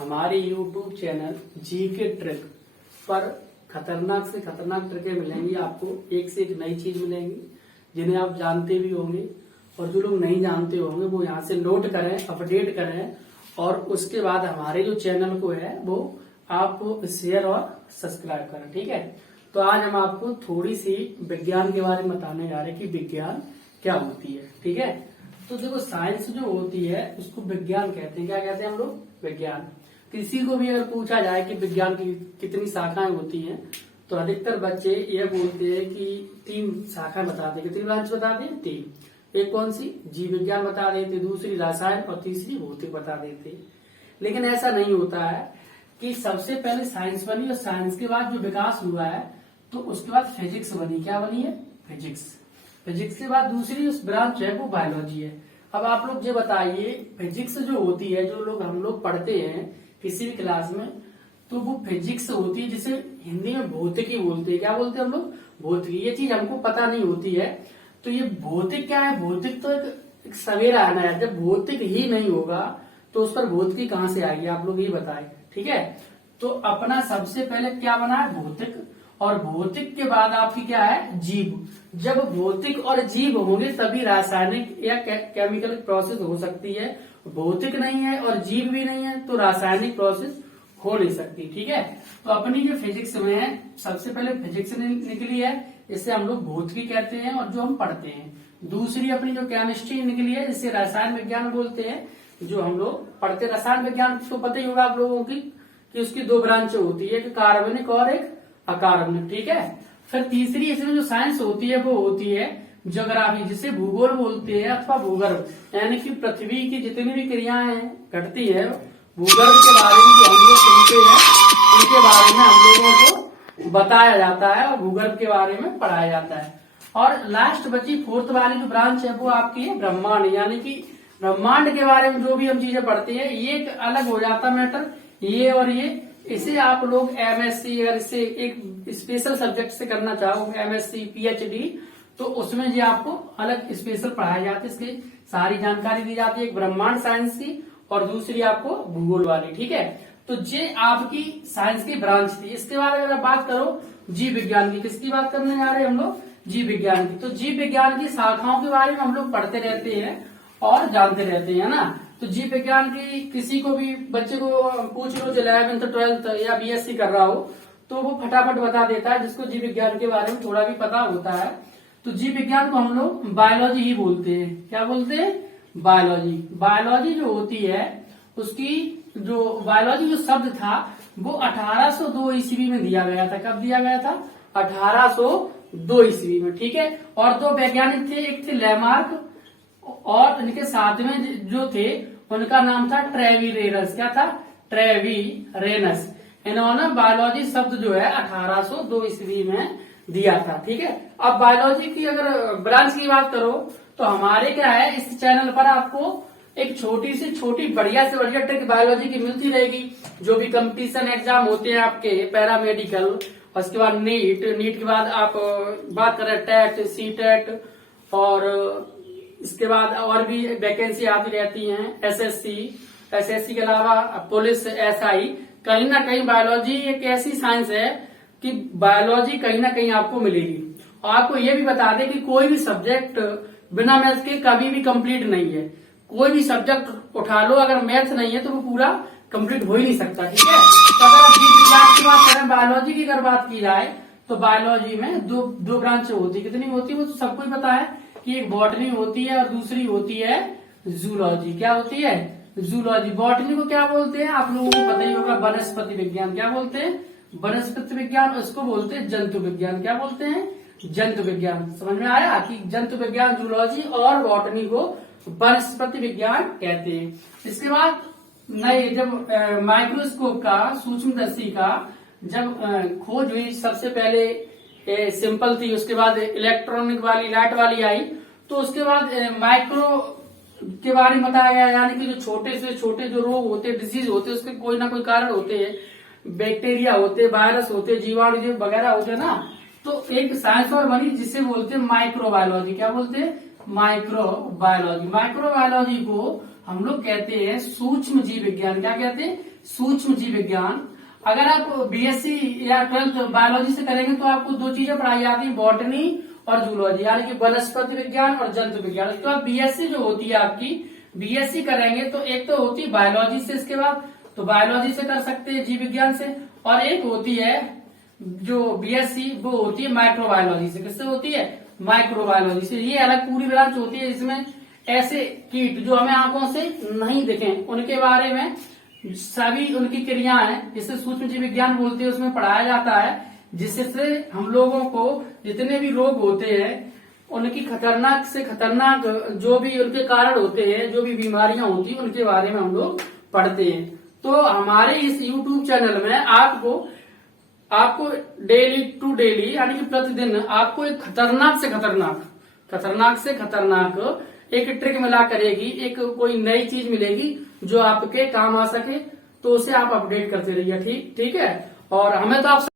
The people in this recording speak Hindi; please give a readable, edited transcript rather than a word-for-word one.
हमारे YouTube चैनल जीके ट्रिक पर खतरनाक से खतरनाक ट्रिकें मिलेंगी। आपको एक से एक नई चीज मिलेंगी जिन्हें आप जानते भी होंगे, और जो लोग नहीं जानते होंगे वो यहाँ से नोट करें, अपडेट करें, और उसके बाद हमारे जो चैनल को है वो आप शेयर और सब्सक्राइब करें। ठीक है, तो आज हम आपको थोड़ी सी विज्ञान के बारे में बताने जा रहे हैं कि विज्ञान क्या होती है। ठीक है, तो देखो साइंस जो होती है उसको विज्ञान कहते हैं। क्या कहते हैं हम लोग? विज्ञान। किसी को भी अगर पूछा जाए कि विज्ञान की कितनी शाखाएं होती हैं तो अधिकतर बच्चे ये बोलते हैं कि 3 शाखाएं बताते हैं। कितनी ब्रांच बताते हैं? 3। एक कौन सी? जीव विज्ञान बता देते, दूसरी रसायन और तीसरी भौतिक बता देते। लेकिन ऐसा नहीं होता है कि सबसे पहले साइंस बनी और साइंस के बाद जो विकास हुआ है तो उसके बाद फिजिक्स बनी। क्या बनी है? फिजिक्स। फिजिक्स के बाद दूसरी उस ब्रांच है वो बायोलॉजी है। अब आप लोग ये बताइए, फिजिक्स जो होती है, जो लोग हम लोग पढ़ते हैं किसी भी क्लास में, तो वो फिजिक्स होती है जिसे हिंदी में भौतिकी बोलते हैं। क्या बोलते हैं हम लोग? भौतिकी। ये चीज हमको पता नहीं होती है। तो ये भौतिक क्या है? भौतिक तो एक सवेरा आना है। जब भौतिक ही नहीं होगा तो उस पर भौतिकी कहाँ से आएगी? आप लोग ये बताएं। ठीक है, तो अपना सबसे पहले क्या बना है? भौतिक। और भौतिक के बाद आपकी क्या है? जीव। जब भौतिक और जीव होंगे तभी रासायनिक या केमिकल प्रोसेस हो सकती है। भौतिक नहीं है और जीव भी नहीं है तो रासायनिक प्रोसेस हो नहीं सकती। ठीक है, तो अपनी जो फिजिक्स में है सबसे पहले फिजिक्स निकली है, इसे हम लोग भौतिकी कहते हैं और जो हम पढ़ते हैं। दूसरी अपनी जो केमिस्ट्री निकली है जिसे रसायन विज्ञान बोलते हैं, जो हम लोग पढ़ते। रसायन विज्ञान तो पता ही होगा आप लोगों की कि उसकी 2 ब्रांचें होती है, एक कार्बनिक और एक अकार्बनिक। ठीक है, फिर तीसरी इसमें जो साइंस होती है वो होती है ज्योग्राफी, जिसे भूगोल बोलते हैं अथवा भूगर्भ, यानी कि पृथ्वी की जितनी भी क्रियाएं घटती है भूगर्भ के बारे में जो हम लोग सुनते हैं उनके बारे में हम लोगों को बताया जाता है और भूगर्भ के बारे में पढ़ाया जाता है। और लास्ट बची 4th वाली जो ब्रांच है वो आपकी है ब्रह्मांड, यानी कि ब्रह्मांड के बारे में जो भी हम चीजें पढ़ते हैं ये एक अलग हो जाता मैटर, ये और ये। इसे आप लोग एमएससी, अगर इसे एक स्पेशल सब्जेक्ट से करना चाहो, एमएससी पीएचडी, तो उसमें ये आपको अलग स्पेशल पढ़ाया जाता है, इसकी सारी जानकारी दी जाती है। एक ब्रह्मांड साइंस की और दूसरी आपको भूगोल वाली। ठीक है, तो ये आपकी साइंस की ब्रांच थी। इसके बाद अगर आप बात करो जीव विज्ञान की, किसकी बात करने जा रहे हैं हम लोग? जीव विज्ञान की। तो जीव विज्ञान की शाखाओं के बारे में हम लोग पढ़ते रहते हैं और जानते रहते हैं ना। तो जीव विज्ञान की किसी को भी बच्चे को पूछ लो जो 11th 12th या बीएससी कर रहा हो तो वो फटाफट बता देता है, जिसको जीव विज्ञान के बारे में थोड़ा भी पता होता है। तो जीव विज्ञान को हम लोग बायोलॉजी ही बोलते हैं। क्या बोलते हैं? बायोलॉजी। बायोलॉजी जो होती है उसकी जो बायोलॉजी जो शब्द था वो 1802 ईस्वी में दिया गया था। कब दिया गया था? 1802 ईस्वी में। ठीक है, और 2 वैज्ञानिक थे, एक थे लैमार्क और इनके साथ में जो थे उनका नाम था ट्रेवीरेनस। क्या था? ट्रेवीरेनस। इन्होंने बायोलॉजी शब्द जो है 1802 ईस्वी में दिया था। ठीक है, अब बायोलॉजी की अगर ब्रांच की बात करो तो हमारे क्या है, इस चैनल पर आपको एक छोटी से छोटी बढ़िया से बढ़िया ट्रिक बायोलॉजी की मिलती रहेगी। जो भी कंपटीशन एग्जाम होते हैं आपके, पैरामेडिकल, उसके बाद नीट के बाद आप बात करें टेट, सीटेट, और इसके बाद और भी वैकेंसी आती रहती हैं, एसएससी के अलावा पुलिस, एसआई। कहीं ना कहीं बायोलॉजी एक ऐसी साइंस है कि बायोलॉजी कहीं ना कहीं आपको मिलेगी। और आपको ये भी बता दें कि कोई भी सब्जेक्ट बिना मैथ्स के कभी भी कंप्लीट नहीं है। कोई भी सब्जेक्ट उठा लो, अगर मैथ्स नहीं है तो वो पूरा कंप्लीट हो ही नहीं सकता। ठीक है, तो अगर आप जीव विज्ञान की बात करें, बायोलॉजी की अगर बात की जाए तो बायोलॉजी में दो ब्रांच होती है। कितनी होती है वो तो सबको ही पता है कि एक बॉटनी होती है और दूसरी होती है जूलॉजी। क्या होती है? जूलॉजी। बॉटनी को क्या बोलते हैं? आप लोगों को पता ही होगा, वनस्पति विज्ञान। क्या बोलते हैं? वनस्पति विज्ञान। उसको बोलते हैं जंतु विज्ञान। क्या बोलते हैं? जंतु विज्ञान। समझ में आया कि जंतु विज्ञान जूलॉजी और बॉटनी को वनस्पति विज्ञान कहते हैं। इसके बाद नए जब माइक्रोस्कोप का, सूक्ष्मदर्शी का जब खोज हुई, सबसे पहले सिंपल थी, उसके बाद इलेक्ट्रॉनिक वाली, लाइट वाली आई, तो उसके बाद माइक्रो के बारे में बताया गया, यानी कि जो छोटे से छोटे जो रोग होते हैं, डिजीज होते हैं, उसके कोई ना कोई कारण होते हैं। बैक्टीरिया होते, वायरस होते, जीवाणु वगैरह होते ना। तो एक साइंस और बनी जिसे बोलते हैं माइक्रोबायोलॉजी। क्या बोलते हैं? माइक्रोबायोलॉजी। माइक्रोबायोलॉजी को हम लोग कहते हैं सूक्ष्म जीव विज्ञान। क्या कहते हैं? सूक्ष्म जीव विज्ञान। अगर आप बीएससी या 12th बायोलॉजी से करेंगे तो आपको दो चीजें पढ़ाई जाती है, बॉटनी और जूलॉजी, यानी कि वनस्पति विज्ञान और जंतु विज्ञान। उसके बाद बीएससी जो होती है आपकी, बीएससी करेंगे तो एक तो होती है बायोलॉजी से, इसके बाद तो बायोलॉजी से कर सकते हैं, जीव विज्ञान से, और एक होती है जो बीएससी वो होती है माइक्रोबायोलॉजी से। किससे होती है? माइक्रोबायोलॉजी से। ये अलग पूरी ब्रांच होती है, इसमें ऐसे कीट जो हमें आंखों से नहीं दिखें उनके बारे में सभी उनकी क्रियाएं, जिसे सूक्ष्म जीव विज्ञान बोलते हैं, उसमें पढ़ाया जाता है, जिससे हम लोगों को जितने भी रोग होते हैं उनकी खतरनाक से खतरनाक जो भी उनके कारण होते हैं, जो भी बीमारियां होती हैं, उनके बारे में हम लोग पढ़ते हैं। तो हमारे इस YouTube चैनल में आपको डेली टू डेली यानी कि प्रतिदिन आपको एक खतरनाक से खतरनाक एक ट्रिक मिला करेगी, एक कोई नई चीज मिलेगी जो आपके काम आ सके, तो उसे आप अपडेट करते रहिए। ठीक है। और हमें तो आप